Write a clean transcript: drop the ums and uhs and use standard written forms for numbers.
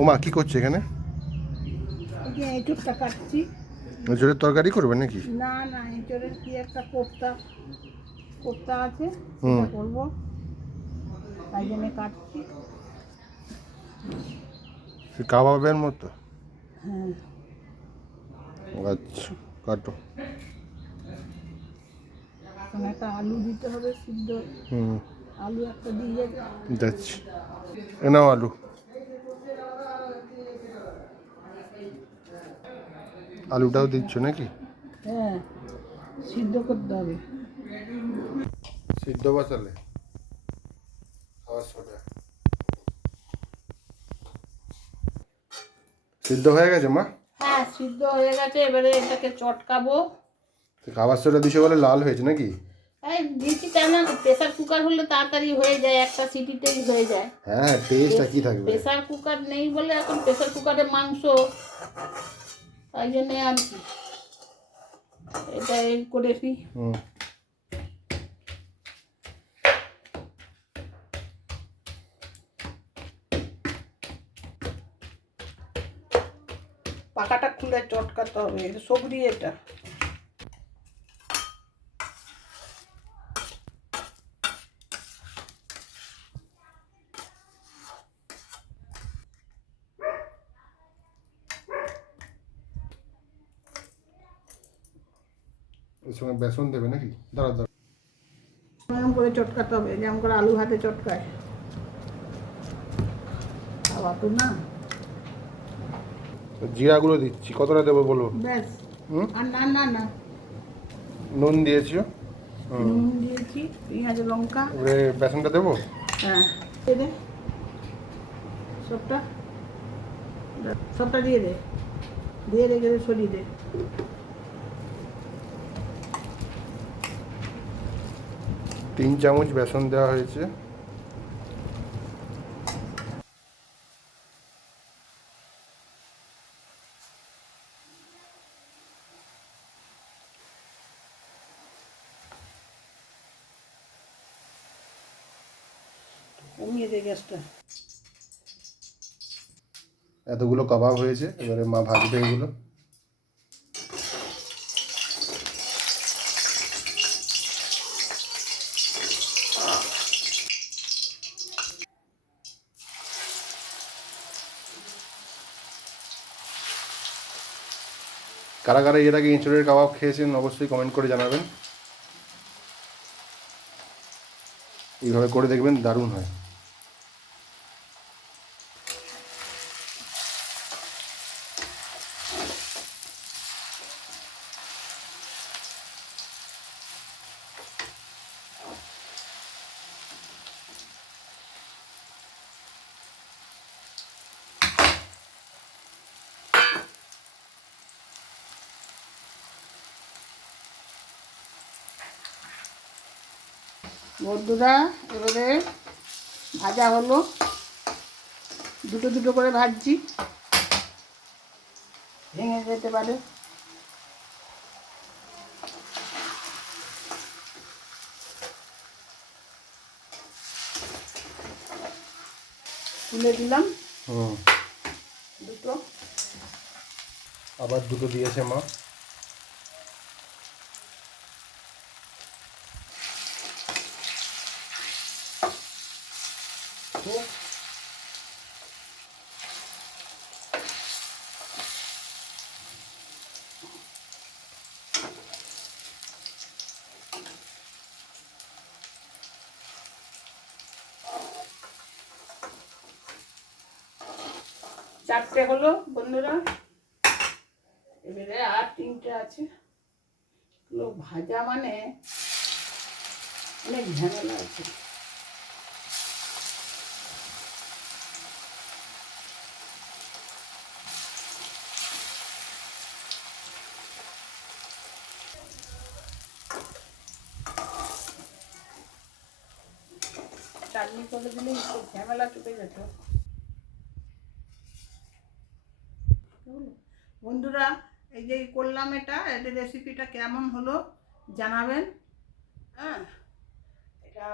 ওমা কি করছে এখানে? এঁচোড়টা কাটছি। এঁচোড়ের তরকারি করবে নাকি? না না, এঁচোড়ের কি একটা কোপ্তা কোপ্তা আছে, হুম। সেটা করবো, তাই জন্য কাটছি। কাবাবের মতো? হ্যাঁ। আচ্ছা, কাটো। সঙ্গে একটা আলু দিতে হবে সিদ্ধ। হুম, আলু একটা দিয়ে যাচ্ছি। এ নাও আলু। আলুটাও দিচ্ছ নাকি? হ্যাঁ, সিদ্ধ করতে হবে। সিদ্ধ বসালে খাওয়ার সোডা সিদ্ধ হয়ে গেছে মা? হ্যাঁ, সিদ্ধ হয়ে গেছে, এবারে এটাকে চটকাবো। খাবার সোডা দিছে বলে লাল হয়েছে নাকি? এই দিচ্ছি কেন, প্রেসার কুকার হলে তাড়াতাড়ি হয়ে যায়, একটা সিটিতেই হয়ে যায়। হ্যাঁ, টেস্টটা কি থাকবে? প্রেসার কুকার নেই বলে এখন প্রেসার কুকারে মাংস, তাই জন্যে আর কি এটা এই করেছি। হুম। পাকাটা খুলে চটকাতে হবে, এটা সবজি এটা। এর সঙ্গে বেসন দেবে নাকি? দাঁড়া দাঁড়া। এরকম করে চটকাতে হবে, যেমন করে আলু ভাতে চটকায়। খাওয়া তো না। জিরাগুলো দিচ্ছি, কতটা দেবো বলো? ব্যাস। হুম। আর না না না, নুন দিয়েছো? হুম। নুন দিয়েছি, পেঁয়াজ লঙ্কা। এবারে বেসনটা দেবো? হ্যাঁ, দিয়ে দে সবটা, সবটা দিয়ে দে, দিয়ে রেখে দে, সরিয়ে দে। 3 চামচ বেসন দেওয়া হয়েছে। কমিয়ে দে গ্যাসটা। এতগুলো কাবাব হয়েছে, এবারে মা ভাজবে এগুলো। কারা কারা এর আগে এঁচড়ের কাবাব খেয়েছেন অবশ্যই কমেন্ট করে জানাবেন। এইভাবে করে দেখবেন, দারুণ হয়। বন্ধুরা, এবারে ভাজা হলো, দুটো দুটো করে ভাজছি, ভেঙে যেতে পারে। তুলে দিলাম হুম। দুটো। আবার দুটো দিয়েছে মা। চারটে হলো বন্ধুরা, এবারে আর তিনটে আছে। এগুলো ভাজা মানে অনেক ঝামেলা আছে। চাটনি করে দিলেই তো ঝামেলা চুকে যেত। বন্ধুরা, এই যে করলাম এটা, এদের রেসিপিটা কেমন হলো জানাবেন। হ্যাঁ, এটা